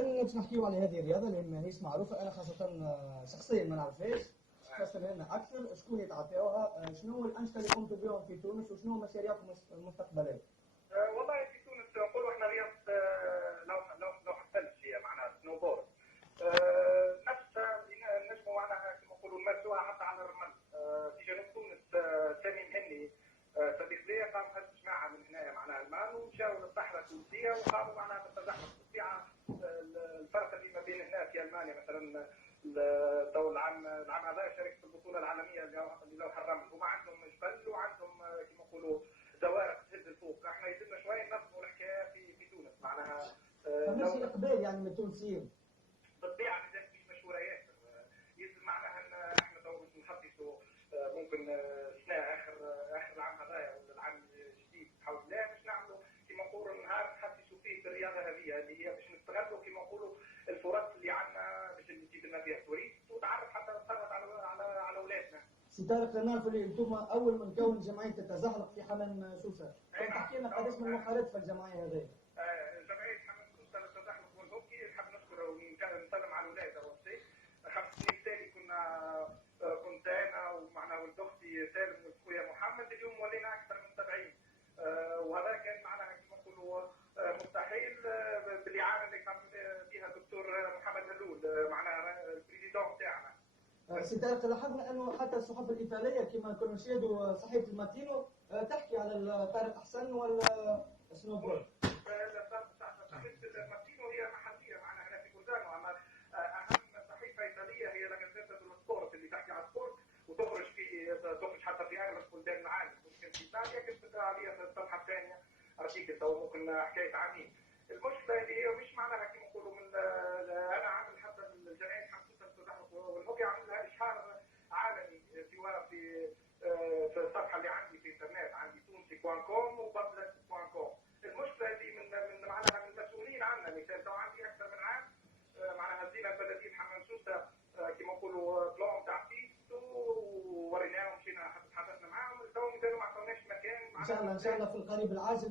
اذا باش نحكيو على هذه الرياضه اللي ماهيش معروفه، انا خاصه شخصيا ما نعرفهاش، خاصه انا اكثر شكون يتعاطاوها، شنو هو الانشطه اللي قمتوا بهم في تونس وشنو مشاريعكم المستقبليه؟ والله في تونس نقولوا احنا رياضه لو حصلت هي معناها سنوبورد. نفسها نجموا معناها كما نقولوا نمارسوها حتى على الرمل. في جنوب تونس سامي مهني صديق ليا قام هز جماعه من هنايا معناها المان ومشاو للصحراء التونسيه وقاموا معناها بالتزحلق بالطبيعه. الفرق اللي ما بين هنا في المانيا مثلا تو العام هذا شارك في البطوله العالميه للوح الرمل، هما عندهم جبل وعندهم كما نقولوا دوائر تهز الفوق. احنا يلزمنا شويه ننظموا الحكايه في تونس معناها. فماش اقبال يعني من التونسيين بالطبيعه مازال مش مشهوره ياسر. يلزم معناها ان احنا تو باش نحدثوا ممكن سنه اخر العام هذايا ولا العام الجديد بحول الله باش نعملوا كما نقولوا نهار نحدثوا فيه بالرياضه هذه اللي هي باش نستغلوا كما نقولوا الفرص اللي عندنا باش تجيب لنا فيها توريست وتعرف حتى نتفرج على اولادنا. سي طارق، نعرف اللي انتم اول من كون جمعيه التزحلق في حمام سوسه، تحكي لنا قداش من المحارات في الجمعيه هذه؟ جمعيه حمام سوسه للتزحلق والهوكي نحب نشكر ونسلم على الاولاد اول شيء. 5 سنين التالي كنت انا ومعنا ولد اختي سالم وخويا محمد، اليوم ولينا اكثر من 70. وهذا كان معناها كما نقولوا مستحيل بالاعانه اللي قام بها الدكتور محمد هلول معناها البريزيدون تاعنا. سي طارق، لاحظنا انه حتى الصحف الايطاليه كما كنا نشاهدوا صحيفه الماتينو تحكي على طارق حسن ولا سنوبورد. صحيفه الماتينو هي محليه معنا هنا في بلدانو، اما اهم صحيفه ايطاليه هي لا جازيتا دو سبورت اللي تحكي على السبورت وتخرج حتى في اغلب بلدان العالم. ممكن في ايطاليا كتبت عليها في الصفحه الثانيه ارتيكل او ممكن حكايه عامين. المشكله اللي هي مش معناها كما نقولوا من انا عامل حتى الجمعيه حمسوسه للتزحلق والهوكي عامل لها اشهار عالمي سواء في الصفحه اللي عندي في الانترنت، عندي تونسي.com وبابلت.com. المشكله اللي من معناها من المسؤولين عنا مثال تو عندي اكثر من عام معناها هزينا بلديه حمام سوسه كما نقولوا بلون تاع فيس ووريناهم مشينا تحدثنا معاهم تو مازالوا ما عطاوناش مكان. ان شاء الله في القريب العاجل